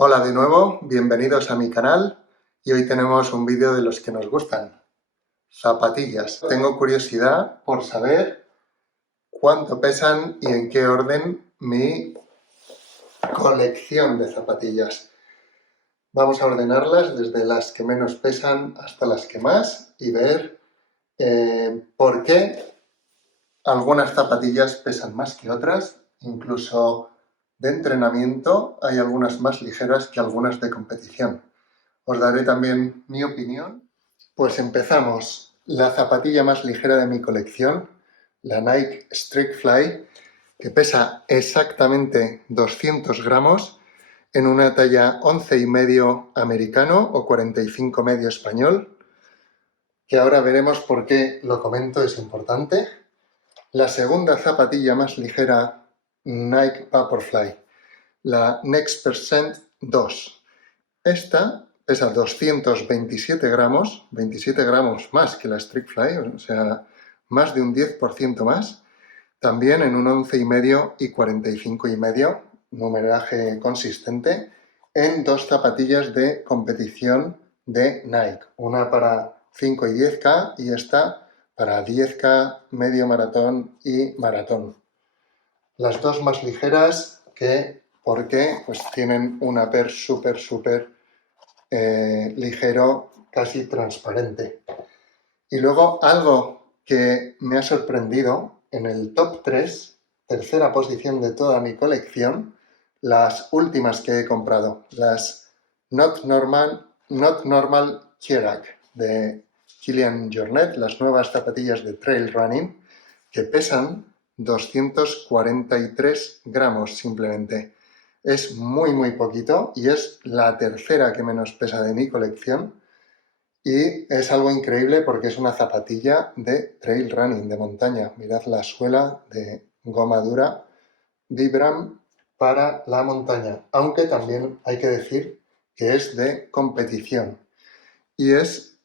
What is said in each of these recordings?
Hola de nuevo, bienvenidos a mi canal y hoy tenemos un vídeo de los que nos gustan, zapatillas. Tengo curiosidad por saber cuánto pesan y en qué orden mi colección de zapatillas. Vamos a ordenarlas desde las que menos pesan hasta las que más y ver por qué algunas zapatillas pesan más que otras, incluso de entrenamiento hay algunas más ligeras que algunas de competición. Os daré también mi opinión. Pues empezamos. La zapatilla más ligera de mi colección, la Nike Streak Fly, que pesa exactamente 200 gramos en una talla 11,5 americano o 45 medio español, que ahora veremos por qué lo comento, es importante. La segunda zapatilla más ligera, Nike Vaporfly, la Next Percent 2. Esta pesa 227 gramos, 27 gramos más que la Streak Fly, o sea, más de un 10% más, también en un 11,5 y 45,5, numeraje consistente, en dos zapatillas de competición de Nike, una para 5 y 10K y esta para 10K, medio maratón y maratón. Las dos más ligeras porque pues tienen un upper súper ligero, casi transparente. Y luego algo que me ha sorprendido, en el top 3, tercera posición de toda mi colección, las últimas que he comprado, las Not Normal Kerak de Kilian Jornet, las nuevas zapatillas de trail running, que pesan 243 gramos simplemente. Es muy poquito y es la tercera que menos pesa de mi colección y es algo increíble porque es una zapatilla de trail running, de montaña. Mirad la suela de goma dura Vibram para la montaña, aunque también hay que decir que es de competición. Y es,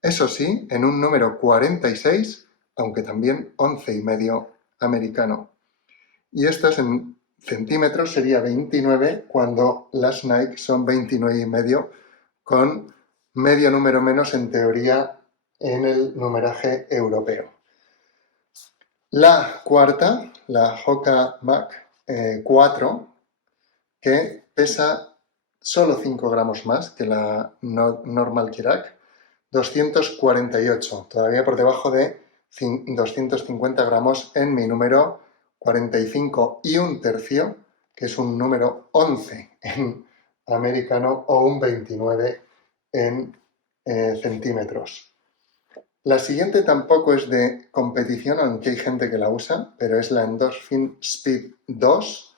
eso sí, en un número 46, aunque también 11,5 americano. Y estas en centímetros sería 29 cuando las Nike son 29,5 con medio número menos en teoría en el numeraje europeo. La cuarta, la Hoka Mach 4, que pesa solo 5 gramos más que la Normal Kerak, 248, todavía por debajo de 250 gramos en mi número 45 y un tercio, que es un número 11 en americano o un 29 en centímetros. La siguiente tampoco es de competición, aunque hay gente que la usa, pero es la Endorphin Speed 2.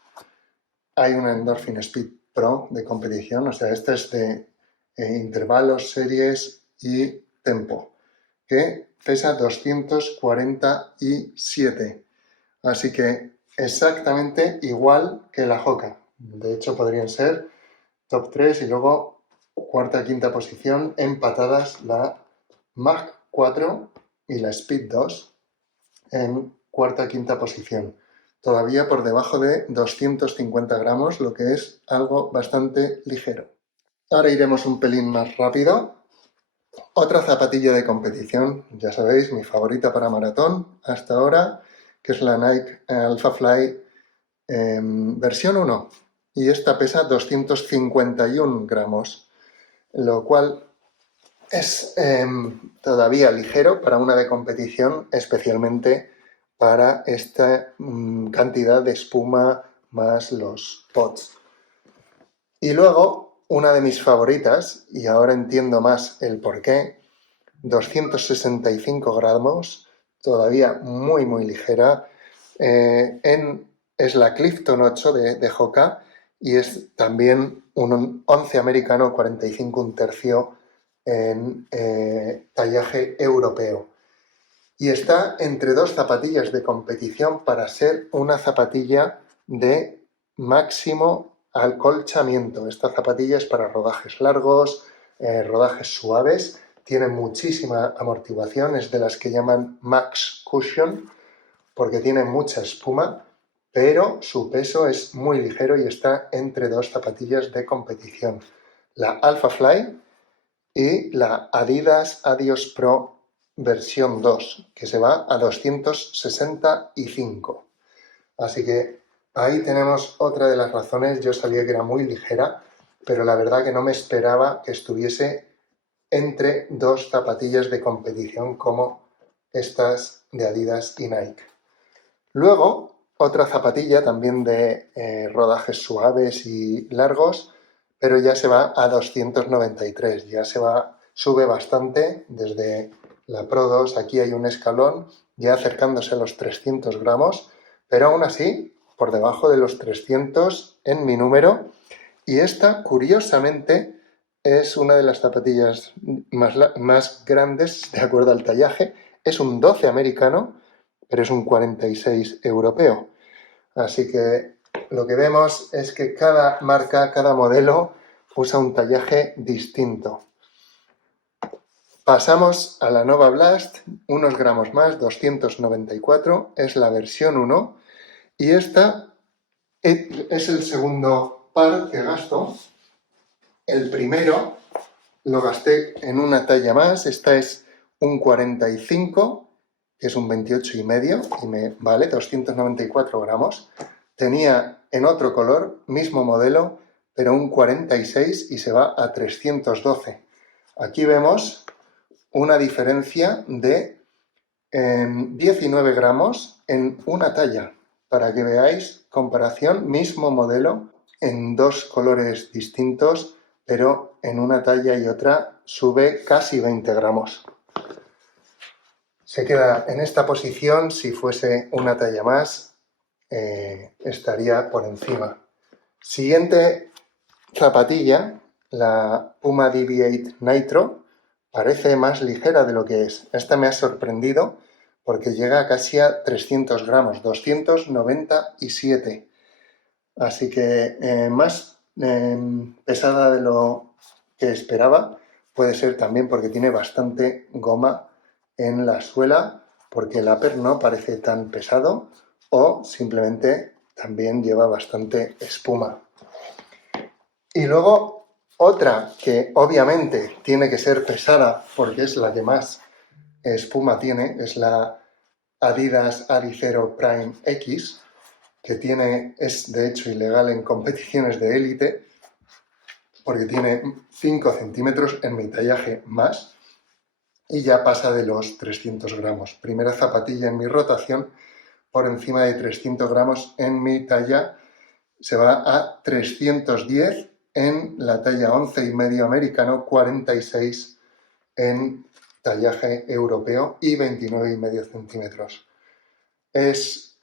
Hay una Endorphin Speed Pro de competición, o sea, esta es de intervalos, series y tempo, que pesa 247. Así que exactamente igual que la Hoka. De hecho, podrían ser top 3 y luego cuarta, quinta posición, empatadas la Mach 4 y la Speed 2 en cuarta, quinta posición. Todavía por debajo de 250 gramos, lo que es algo bastante ligero. Ahora iremos un pelín más rápido. Otra zapatilla de competición, ya sabéis, mi favorita para maratón hasta ahora, que es la Nike Alpha Fly versión 1. Y esta pesa 251 gramos, lo cual es todavía ligero para una de competición, especialmente para esta cantidad de espuma más los pods. Y luego, una de mis favoritas, y ahora entiendo más el porqué, 265 gramos, todavía muy ligera, es la Clifton 8 de Hoka y es también un 11 americano, 45 un tercio en tallaje europeo. Y está entre dos zapatillas de competición para ser una zapatilla de máximo acolchamiento. Esta zapatilla es para rodajes largos, rodajes suaves, tiene muchísima amortiguación, es de las que llaman Max Cushion, porque tiene mucha espuma pero su peso es muy ligero y está entre dos zapatillas de competición, la Alphafly y la Adidas Adios Pro versión 2, que se va a 265. Así que ahí tenemos otra de las razones. Yo sabía que era muy ligera, pero la verdad que no me esperaba que estuviese entre dos zapatillas de competición como estas de Adidas y Nike. Luego, otra zapatilla también de rodajes suaves y largos, pero ya se va a 293, ya sube bastante desde la Pro 2, aquí hay un escalón ya acercándose a los 300 gramos, pero aún así por debajo de los 300 en mi número, y esta curiosamente es una de las zapatillas más grandes de acuerdo al tallaje, es un 12 americano, pero es un 46 europeo. Así que lo que vemos es que cada marca, cada modelo usa un tallaje distinto. Pasamos a la Nova Blast, unos gramos más, 294, es la versión 1 y esta es el segundo par que gasto. El primero lo gasté en una talla más, esta es un 45, que es un 28,5 y me vale 294 gramos. Tenía en otro color, mismo modelo, pero un 46 y se va a 312. Aquí vemos una diferencia de 19 gramos en una talla, para que veáis comparación, mismo modelo, en dos colores distintos, pero en una talla y otra sube casi 20 gramos. Se queda en esta posición, si fuese una talla más, estaría por encima. Siguiente zapatilla, la Puma DB8 Nitro, parece más ligera de lo que es. Esta me ha sorprendido porque llega casi a 300 gramos, 297. Así que más pesada de lo que esperaba. Puede ser también porque tiene bastante goma en la suela, porque el upper no parece tan pesado, o simplemente también lleva bastante espuma. Y luego otra que obviamente tiene que ser pesada porque es la que más espuma tiene, es la Adidas Adizero Prime X, que es de hecho ilegal en competiciones de élite porque tiene 5 centímetros en mi tallaje más y ya pasa de los 300 gramos. Primera zapatilla en mi rotación por encima de 300 gramos en mi talla, se va a 310 en la talla 11,5 americano, 46 en tallaje europeo y 29,5 centímetros. Es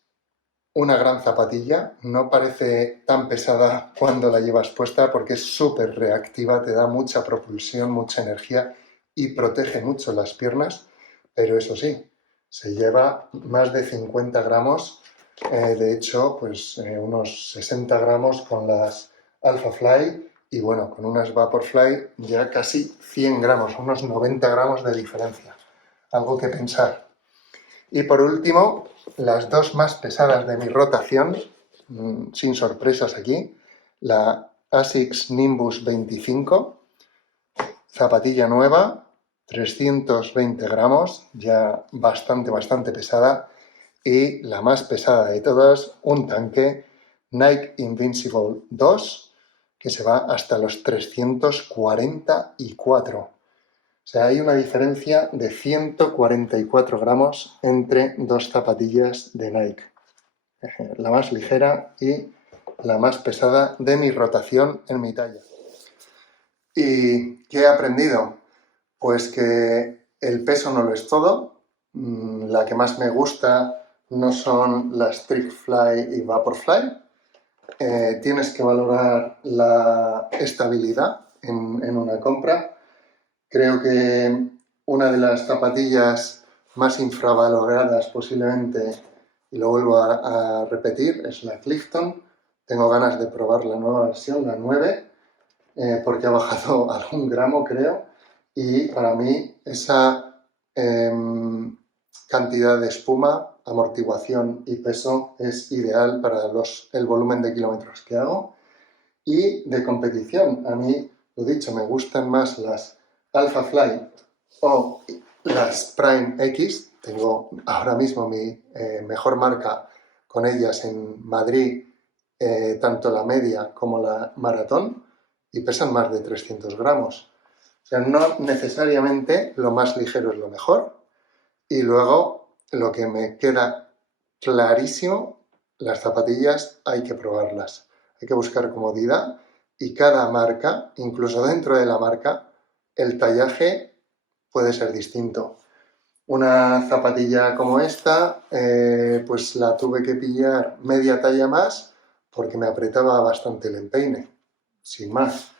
una gran zapatilla, no parece tan pesada cuando la llevas puesta porque es súper reactiva, te da mucha propulsión, mucha energía y protege mucho las piernas, pero eso sí, se lleva más de 50 gramos, de hecho, pues unos 60 gramos con las Alphafly y bueno, con unas Vaporfly ya casi 100 gramos, unos 90 gramos de diferencia, algo que pensar. Y por último, las dos más pesadas de mi rotación, sin sorpresas aquí, la Asics Nimbus 25, zapatilla nueva, 320 gramos, ya bastante pesada, y la más pesada de todas, un tanque Nike Invincible 2, que se va hasta los 344. O sea, hay una diferencia de 144 gramos entre dos zapatillas de Nike. La más ligera y la más pesada de mi rotación en mi talla. ¿Y qué he aprendido? Pues que el peso no lo es todo. La que más me gusta no son las Trickfly y Vaporfly. Tienes que valorar la estabilidad en una compra. Creo que una de las zapatillas más infravaloradas posiblemente, y lo vuelvo a repetir, es la Clifton. Tengo ganas de probar la nueva versión, la 9, porque ha bajado algún gramo, creo, y para mí esa cantidad de espuma amortiguación y peso es ideal para el volumen de kilómetros que hago. Y de competición, a mí, lo dicho, me gustan más las Alpha Fly o las Prime X. Tengo ahora mismo mi mejor marca con ellas en Madrid, tanto la media como la maratón, y pesan más de 300 gramos. O sea, no necesariamente lo más ligero es lo mejor. Y luego, lo que me queda clarísimo, las zapatillas hay que probarlas. Hay que buscar comodidad y cada marca, incluso dentro de la marca, el tallaje puede ser distinto. Una zapatilla como esta, pues la tuve que pillar media talla más porque me apretaba bastante el empeine, sin más.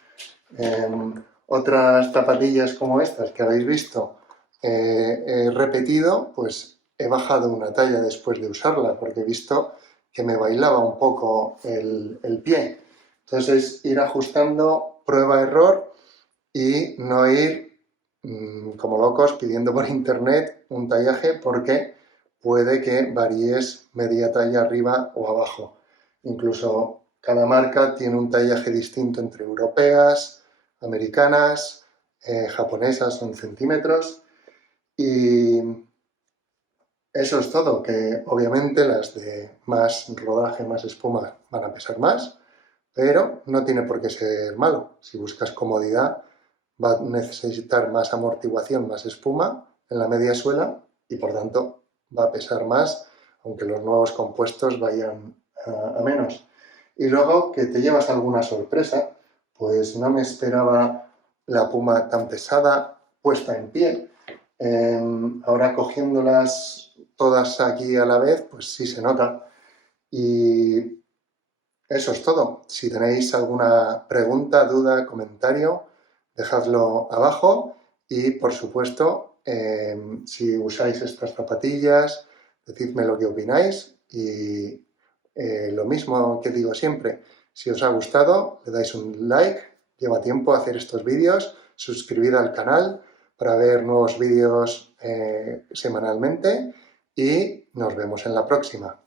Otras zapatillas como estas que habéis visto, he repetido, pues he bajado una talla después de usarla porque he visto que me bailaba un poco el pie. Entonces, ir ajustando prueba-error y no ir como locos pidiendo por internet un tallaje porque puede que varíes media talla arriba o abajo. Incluso cada marca tiene un tallaje distinto entre europeas, americanas, japonesas en centímetros, y eso es todo, que obviamente las de más rodaje, más espuma van a pesar más, pero no tiene por qué ser malo. Si buscas comodidad, va a necesitar más amortiguación, más espuma en la media suela y por tanto va a pesar más, aunque los nuevos compuestos vayan a menos. Y luego que te llevas alguna sorpresa, pues no me esperaba la Puma tan pesada puesta en pie. Ahora cogiéndolas todas aquí a la vez, pues sí se nota. Y eso es todo. Si tenéis alguna pregunta, duda, comentario, dejadlo abajo y, por supuesto, si usáis estas zapatillas, decidme lo que opináis y lo mismo que digo siempre, si os ha gustado, le dais un like, lleva tiempo hacer estos vídeos, suscribir al canal para ver nuevos vídeos semanalmente y nos vemos en la próxima.